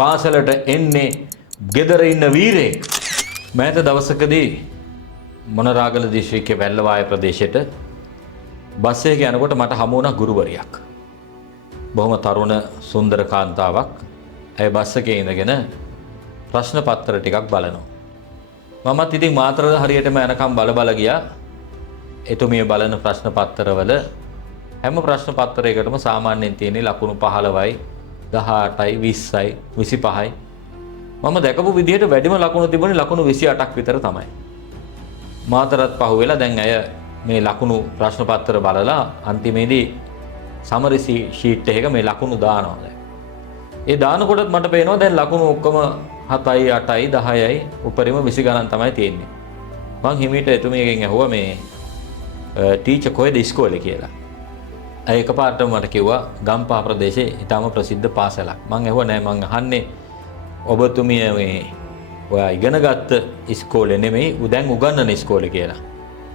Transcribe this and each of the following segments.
පාසලට එන්නේ ගෙදර ඉන්න වීරයෙක්. මෑත දවසකදී මොනරාගල දිස්ත්‍රික්කයේ වැල්ලවාය ප්‍රදේශයට බස් එකක යනකොට මට හමු වුණා ගුරුවරියක්. බොහොම තරුණ සුන්දර කාන්තාවක්. ඇය බස් එකේ ඉඳගෙන ප්‍රශ්න පත්‍ර ටිකක් බලනවා. මමත් ඉතින් මාතර හරියටම යනකම් බල ගියා. එතුමිය බලන ප්‍රශ්න පත්‍රවල හැම ප්‍රශ්න පත්‍රයකටම සාමාන්‍යයෙන් තියෙන ලකුණු 15යි 18යි 20යි 25යි. මම දැකපු විදිහට වැඩිම ලකුණු තිබුණේ ලකුණු 28ක් විතර තමයි. මාතරත් පහුවෙලා දැන් අය මේ ලකුණු ප්‍රශ්න පත්‍ර බලලා අන්තිමේදී සමරි ෂීට් එකක මේ ලකුණු දානවා දැන්. ඒ දානකොටත් මට පේනවා දැන් ලකුණු ඔක්කොම 7යි 8යි 10යි උපරිම 20 ගණන් තමයි තියෙන්නේ. මං හිමීට එතුමියගෙන් ඇහුවා මේ ටීචර් කොහෙද ඉස්කෝලේ කියලා. ඇය එකපාරටම මට කිව්වා ගම්පහ ප්‍රදේශයේ ඊටම ප්‍රසිද්ධ පාසලක්. මං ඇහුවා නෑ මං අහන්නේ ඔබතුමිය මේ ඔයා ඉගෙනගත්ත ඉස්කෝලේ නෙමෙයි දැන් උගන්වන ඉස්කෝලේ කියලා.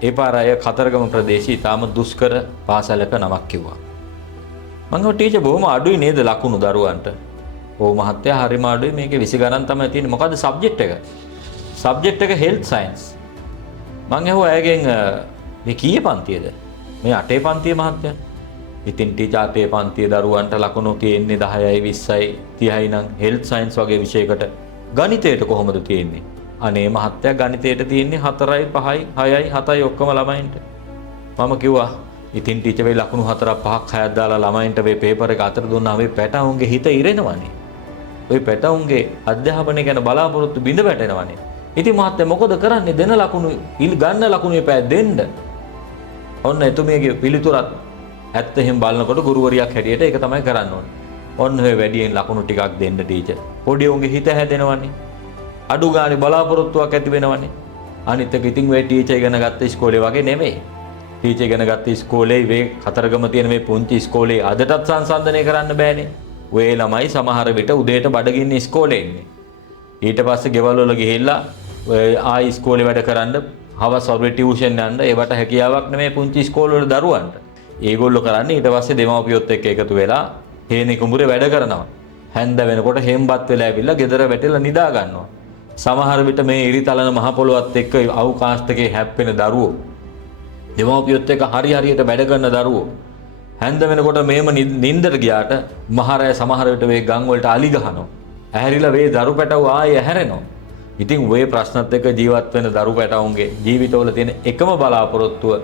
ඒ පාර අය කතරගම ප්‍රදේශයේ ඊටම දුෂ්කර පාසලක නමක් කිව්වා. මං ගෝ ටීචර් බොහොම අඩුයි නේද ලකුණු දරුවන්ට? ඔව් මහත්තයා හරිම අඩුයි මේකේ 20 ගණන් තමයි තියෙන්නේ. මොකද්ද සබ්ජෙක්ට් එක? සබ්ජෙක්ට් එක හෙල්ත් සයන්ස්. මං ඇහුවා ඇයගෙන් මේ කීයේ පන්තියද? මේ 8 පන්තිය මහත්තයා. ඉතින් ටීචර් 8 පන්තියේ දරුවන්ට ලකුණු තියෙන්නේ 10යි 20යි 30යි නම් හෙල්ත් සයන්ස් වගේ විෂයකට ගණිතයට කොහොමද තියෙන්නේ? අනේ මහත්තයා ගණිතයට තියෙන්නේ 4යි 5යි 6යි 7යි ඔක්කොම ළමයින්ට. මම කිව්වා ඉතින් ටීචර් වෙයි ලකුණු 4ක් 5ක් 6ක් දාලා ළමයින්ට මේ පේපර් එක අතට දුන්නා මේ පැටවුන්ගේ හිත ඉරෙනවනේ. ওই පැටවුන්ගේ අධ්‍යාපනය ගැන බලාපොරොත්තු බිඳ වැටෙනවනේ. ඉතින් මහත්තයා මොකද කරන්නේ? දෙන ලකුණු ගන්න ලකුණු එපා දෙන්න. ඔන්න එතුමියගේ පිළිතුරත් ඇත්ත එහෙම බලනකොට ගුරුවරියක් හැටියට ඒක තමයි කරන්න ඕනේ. ඔන්න ඔය වැඩියෙන් ලකුණු ටිකක් දෙන්න ටීචර්. පොඩි උන්ගේ හිත හැදෙනවනේ. අඩු ගානේ බලාපොරොත්තුවක් ඇති වෙනවනේ. අනිත් එක ඉතින් මේ ටීචර් ඉගෙන ගත්ත ඉස්කෝලේ වගේ නෙමෙයි. ටීචර් ඉගෙන ගත්ත ඉස්කෝලේ මේ කතරගම තියෙන මේ පුංචි ඉස්කෝලේ අදටත් සංසන්දනය කරන්න බෑනේ. ඔය ළමයි සමහර විට උදේට බඩගින්න ඉස්කෝලේ ඉන්නේ. ඊට පස්සේ ගෙවල් වල ගිහිල්ලා ආයි ඉස්කෝලේ වැඩ කරන්න, හවස් වරුවේ ටියුෂන් යන්න ඒවට හැකියාවක් නෙමෙයි පුංචි ඉස්කෝල වල දරුවන්ට. ඒගොල්ලෝ කරන්නේ ඊට පස්සේ දෙමව්පියොත් එක්ක එකතු වෙලා හේනේ කුඹුරේ වැඩ කරනවා. හැන්ද වෙනකොට හෙම්බත් වෙලා ඇවිල්ලා ගෙදර වැටෙලා නිදා ගන්නවා. සමහර විට මේ ඉරිතලන මහ පොළොවත් එක්ක අවකාශයකේ හැප්පෙන දරුවෝ දෙමව්පියොත් එක්ක හරියට වැඩ කරන දරුවෝ හැන්ද වෙනකොට මේම නින්දට ගියාට මහරය සමහර විට මේ ගම් වලට අලි ගහනවා. ඇහැරිලා වේ දරු පැටව ආයෙ ඇහැරෙනවා. ඉතින් ඔය ප්‍රශ්නත් එක්ක ජීවත් වෙන දරු පැටවුන්ගේ ජීවිතවල තියෙන එකම බලාපොරොත්තුව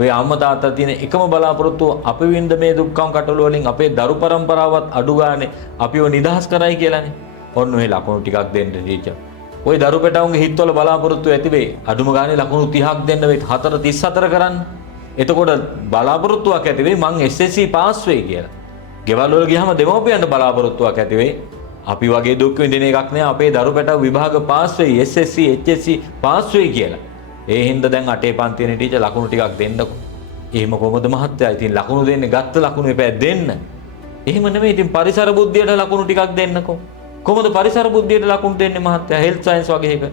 ඔය අම්මා තාත්තා තියෙන එකම බලාපොරොත්තුව අපි වින්ද මේ දුක්ඛම් කටළු වලින් අපේ දරු પરම්පරාවත් අඩු ගානේ අපිව නිදහස් කරයි කියලානේ. ඔන්න ඔය ලකුණු ටිකක් දෙන්න ටීචර්. ඔය දරු පැටවුන්ගේ හිතවල බලාපොරොත්තු ඇති වෙයි. අඩුම ගානේ ලකුණු 30ක් දෙන්න වෙයි. 4 කරන්න. එතකොට බලාපොරොත්තුවක් ඇති වෙයි මං SSC පාස් වෙයි කියලා. ගෙවල් වල ගියාම දෙමව්පියන්ට බලාපොරොත්තුවක් ඇති වෙයි. අපි වගේ දුක් විඳින එකක් නෑ අපේ දරු පැටව විභාග පාස් වෙයි SSC HSC පාස් වෙයි කියලා. ඒ හින්දා දැන් 8 පන්තියේ ටීචර් ලකුණු ටිකක් දෙන්නකෝ. එහෙම කොහොමද මහත්තයා? ඉතින් ලකුණු දෙන්නේ ගත්ත ලකුණු එපා දෙන්න. එහෙම නෙමෙයි ඉතින් පරිසර බුද්ධියට ලකුණු ටිකක් දෙන්නකෝ. කොහොමද පරිසර බුද්ධියට ලකුණු දෙන්නේ මහත්තයා? හෙල්ත් සයන්ස් වගේ එක.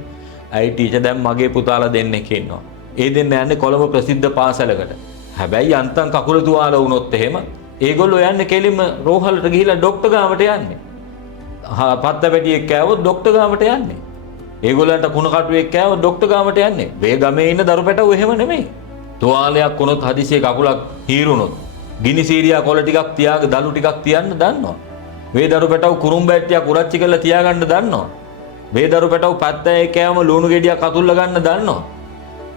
අයි ටීචර් දැන් මගේ පුතාලා දෙන්නෙක් ඉන්නවා. ඒ දෙන්න යන්නේ කොළඹ ප්‍රසිද්ධ පාසලකට. හැබැයි යන්තම් කකුල තුවාල වුණොත් එහෙම ඒගොල්ලෝ යන්නේ කෙලින්ම රෝහලට ගිහිල්ලා ડોක්ටර් ගාවට යන්නේ. පත්ත පැටියෙක් කෑවොත් ડોක්ටර් ගාවට යන්නේ. ඒගොල්ලන්ට කුණ කටුවෙක් කෑවොත් ડોක්ටර් ගාවට යන්නේ. මේ ගමේ ඉන්න දරු පැටවෝ එහෙම නෙමෙයි. තුවාලයක් වුණොත් හදිසියේ කකුලක් හීරුණොත් ගිනි සීරියා කොළ ටිකක් තියාගෙන දලු ටිකක් තියන්න දන්නවා. මේ දරු පැටව කුරුම් බැට්ටියක් උරච්චි කරලා තියාගන්න දන්නවා. මේ දරු පැටව පත්තෑයේ කෑවම ලුණු ගෙඩියක් අතුල්ල ගන්න දන්නවා.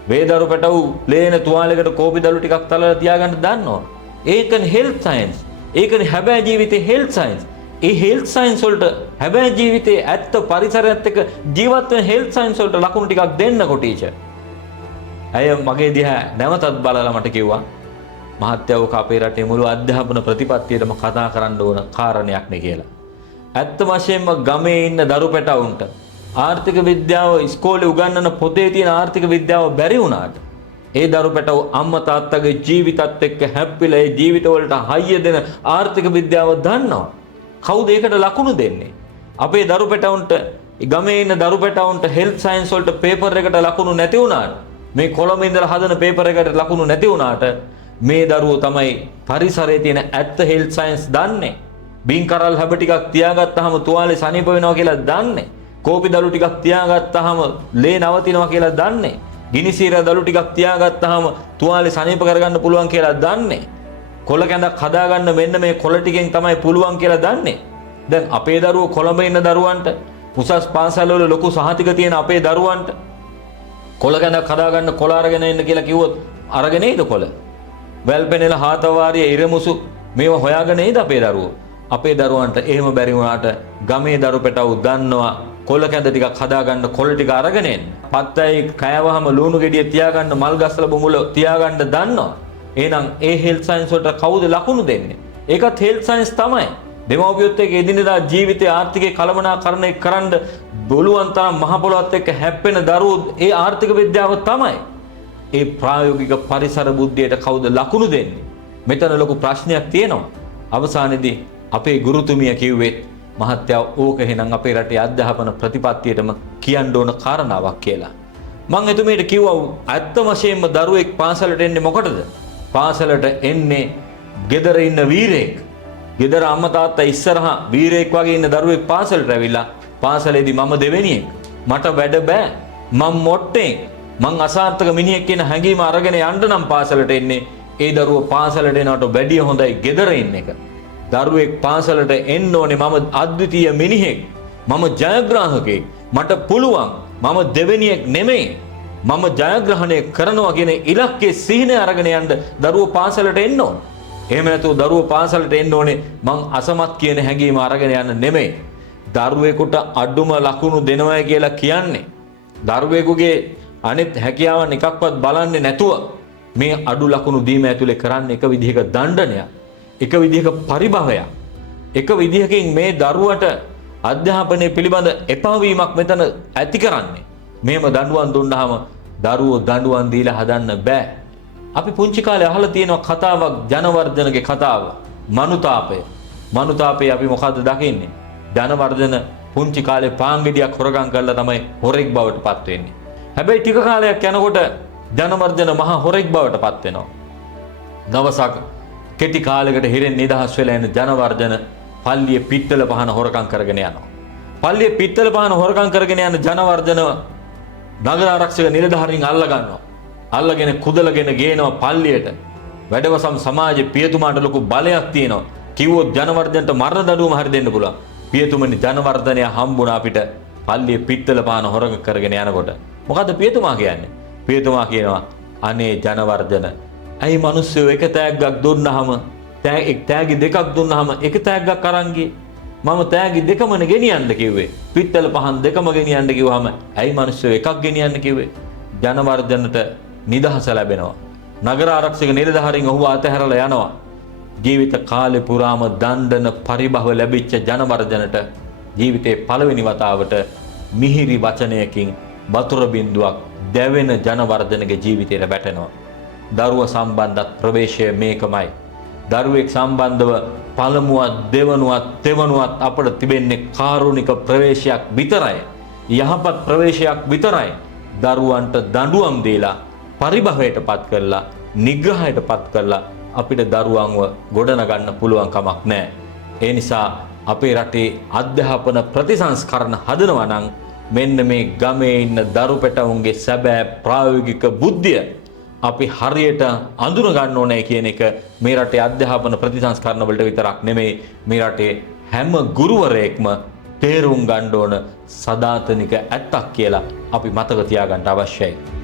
මේ දරු පැටව ලේන තුවාලයකට කෝපි දලු ටිකක් තලලා තියාගන්න දන්නවා. ඒකනේ හෙල්ත් සයන්ස්. ඒකනේ හැබෑ ජීවිතේ හෙල්ත් සයන්ස්. ඒ හෙල්ත් සයන්ස් වලට හැබෑ ජීවිතේ ඇත්ත පරිසරයත් එක්ක ජීවත් වෙන හෙල්ත් සයන්ස් වලට ලකුණු ටිකක් දෙන්නකෝ ටීචර්. අය මගේ දිහා නැවතත් බලලා මට කිව්වා මහත්තයා ඔක අපේ රටේ මුළු අධ්‍යාපන ප්‍රතිපත්තියටම කතා කරන්න ඕන කාරණයක් නේ කියලා. ඇත්ත වශයෙන්ම ගමේ ඉන්න දරු පැටවුන්ට ආර්ථික විද්‍යාව ඉස්කෝලේ උගන්වන පොතේ තියෙන ආර්ථික විද්‍යාව බැරි වුණාට ඒ දරු පැටව අම්මා තාත්තගේ ජීවිතත් එක්ක හැප්පිලා ඒ ජීවිතවලට හයිය දෙන ආර්ථික විද්‍යාව දන්නවා. කවුද ඒකට ලකුණු දෙන්නේ? අපේ දරු පැටවුන්ට ගමේ ඉන්න දරු පැටවුන්ට හෙල්ත් සයන්ස් වලට පේපර් එකට ලකුණු නැති වුණාට මේ කොළඹ ඉඳලා හදන පේපර් එකට ලකුණු නැති වුණාට මේ දරුවෝ තමයි පරිසරයේ තියෙන ඇත්ත හෙල්ත් සයන්ස් දන්නේ. බින් කරල් හැබ ටිකක් තියාගත්තාම තුවාලේ සනීප වෙනවා කියලා දන්නේ. කෝපි දළු ටිකක් තියාගත්තාම ලේ නවතිනවා කියලා දන්නේ. ගිනිසීර දළු ටිකක් තියාගත්තාම තුවාලේ සනීප කරගන්න පුළුවන් කියලා දන්නේ. කොළ කැඳක් හදාගන්න මෙන්න මේ කොළ ටිකෙන් තමයි පුළුවන් කියලා දන්නේ. දැන් අපේ දරුවෝ කොළඹ ඉන්න දරුවන්ට උසස් පාසල් වල ලොකු සහතික තියෙන අපේ දරුවන්ට කොළ කැඳක් හදාගන්න කොළ අරගෙන එන්න කියලා කිව්වොත් අරගෙන එයිද කොළ? වැල්පෙනෙල හාතවාරිය ඉරමුසු මේවා හොයාගෙන එයිද අපේ දරුවෝ? අපේ දරුවන්ට එහෙම බැරි වුණාට ගමේ දරු පෙටවු දන්නවා කොළ කැඳ ටිකක් හදාගන්න කොළ ටික අරගෙන එන්න. පත්තයි කෑවහම ලුණු ගෙඩිය තියාගන්න මල් ගස්වල බුමුල තියාගන්න දන්නවා. එහෙනම් ඒ හෙල්ත් සයන්ස් වලට කවුද ලකුණු දෙන්නේ? ඒකත් හෙල්ත් සයන්ස් තමයි. දෙමව්පියොත් එක්ක එදිනෙදා ජීවිතයේ ආර්ථිකය කළමනාකරණය කරන්න බලුවන් තරම් මහ පොළොවත් එක්ක හැප්පෙන දරුවෝ ඒ ආර්ථික විද්‍යාව තමයි. ඒ ප්‍රායෝගික පරිසර බුද්ධියට කවුද ලකුණු දෙන්නේ? මෙතන ලොකු ප්‍රශ්නයක් තියෙනවා. අවසානයේදී අපේ ගුරුතුමිය කිව්වෙත් මහත්තයා ඕක එහෙනම් අපේ රටේ අධ්‍යාපන ප්‍රතිපත්තියටම කියන්න ඕන කාරණාවක් කියලා. මම එතුමියට කිව්වා ඇත්ත වශයෙන්ම දරුවෙක් පාසලට එන්නේ මොකටද? පාසලට එන්නේ ගෙදර ඉන්න වීරයෙක්. ගෙදර අම්මා තාත්තා ඉස්සරහා වීරයෙක් වගේ ඉන්න දරුවෙක් පාසලට ඇවිල්ලා පාසලේදී මම දෙවෙනියෙක්. මට වැඩ බෑ. මම මොට්ටෙක්. මං අසාර්ථක මිනිහෙක් කියන හැඟීම අරගෙන යන්න නම් පාසලට එන්නේ. ඒ දරුවෝ පාසලට එනවට වැඩිය හොඳයි ගෙදර ඉන්න එක. දරුවෙක් පාසලට එන්න ඕනේ මම අද්විතීය මිනිහෙක්. මම ජයග්‍රාහකෙක්. මට පුළුවන්. මම දෙවෙනියෙක් නෙමෙයි. මම ජයග්‍රහණය කරනවා කියන ඉලක්කයේ සිහිනය අරගෙන යන්න දරුවෝ පාසලට එන්න ඕනේ. එහෙම නැතුව දරුවෝ පාසලට එන්න ඕනේ මං අසමත් කියන හැඟීම අරගෙන යන්න නෙමෙයි. දරුවෙකුට අඩුම ලකුණු දෙනවා කියලා කියන්නේ දරුවෙකුගේ අනිත් හැකියාවන් එකක්වත් බලන්නේ නැතුව මේ අඩු ලකුණු දීම ඇතුලේ කරන්නේ එක විදිහක දණ්ඩනයක්, එක විදිහක පරිභවයක්, එක විදිහකින් මේ දරුවට අධ්‍යාපනය පිළිබඳ එපා වීමක් මෙතන ඇති කරන්නේ. මේම දඬුවම් දුන්නාම දරුවෝ දඬුවම් දීලා හදන්න බෑ. අපි පුංචි කාලේ අහලා තියෙනවා කතාවක් ජනවර්ධනගේ කතාව. මනුතාපය. මනුතාපේ අපි මොකද්ද දකින්නේ? ජනවර්ධන පුංචි කාලේ පාන් ගෙඩියක් හොරගම් කරලා තමයි හොරෙක් බවට පත් වෙන්නේ. හැබැයි ටික කාලයක් යනකොට ජනවර්ධන මහා හොරෙක් බවට පත් වෙනවා. දවසක් කෙටි කාලයකට හිරෙන් නිදහස් වෙලා එන ජනවර්ධන පල්ලියේ පිත්තල පහන හොරකම් කරගෙන යනවා. පල්ලියේ පිත්තල පහන හොරකම් කරගෙන යන ජනවර්ධන නගර ආරක්ෂක නිලධාරීන් අල්ල ගන්නවා. අල්ලගෙන කුදලගෙන ගේනවා පල්ලියට. වැඩවසම් සමාජයේ පියතුමාට ලොකු බලයක් තියෙනවා. කිව්වොත් ජනවර්ධනට මරණ දඬුවම හරි දෙන්න පුළුවන්. පියතුමනි ජනවර්ධනය හම්බුණා අපිට පල්ලියේ පිත්තල පහන හොරකම් කරගෙන යනකොට. මොකද්ද පියතුමා කියන්නේ? පියතුමා කියනවා අනේ ජනවර්ධන ඇයි මිනිස්සු එක තෑග්ගක් දුන්නාම තෑගි දෙකක් දුන්නාම එක තෑග්ගක් අරන් ගියේ? මම තෑගි දෙකමනේ ගෙනියන්න කිව්වේ. පිත්තල පහන් දෙකම ගෙනියන්න කිව්වම ඇයි මිනිස්සු එකක් ගෙනියන්න කිව්වේ? ජනවර්ධනට නිදහස ලැබෙනවා. නගර ආරක්ෂක නිලධාරීන් ඔහුව අතහැරලා යනවා. ජීවිත කාලේ පුරාම දණ්ඩන පරිභව ලැබිච්ච ජනවර්ධනට ජීවිතේ පළවෙනි වතාවට මිහිරි වචනයකින් වතුර බින්දුවක් දැවෙන ජනවර්ධනගේ ජීවිතයට වැටෙනවා. දරුව සම්බන්ධත් ප්‍රවේශය මේකමයි. දරුවෙක් සම්බන්ධව පළමුවත් දෙවනුවත් තෙවනුවත් අපට තිබෙන්නේ කාරුණික ප්‍රවේශයක් විතරයි. යහපත් ප්‍රවේශයක් විතරයි. දරුවන්ට දඬුවම් දීලා පරිභවයට පත් කරලා නිග්‍රහයට පත් කරලා අපිට දරුවන්ව ගොඩනගන්න පුළුවන් කමක් නැහැ. ඒ නිසා අපේ රටේ අධ්‍යාපන ප්‍රතිසංස්කරණ හදනවා නම් මෙන්න මේ ගමේ ඉන්න දරු පැටවුන්ගේ සැබෑ ප්‍රායෝගික බුද්ධිය අපි හරියට අඳුන ගන්න ඕනේ කියන එක මේ රටේ අධ්‍යාපන ප්‍රතිසංස්කරණ වලට විතරක් නෙමෙයි මේ රටේ හැම ගුරුවරයෙක්ම තේරුම් ගන්න ඕන සදාතනික ඇත්තක් කියලා අපි මතක තියාගන්න අවශ්‍යයි.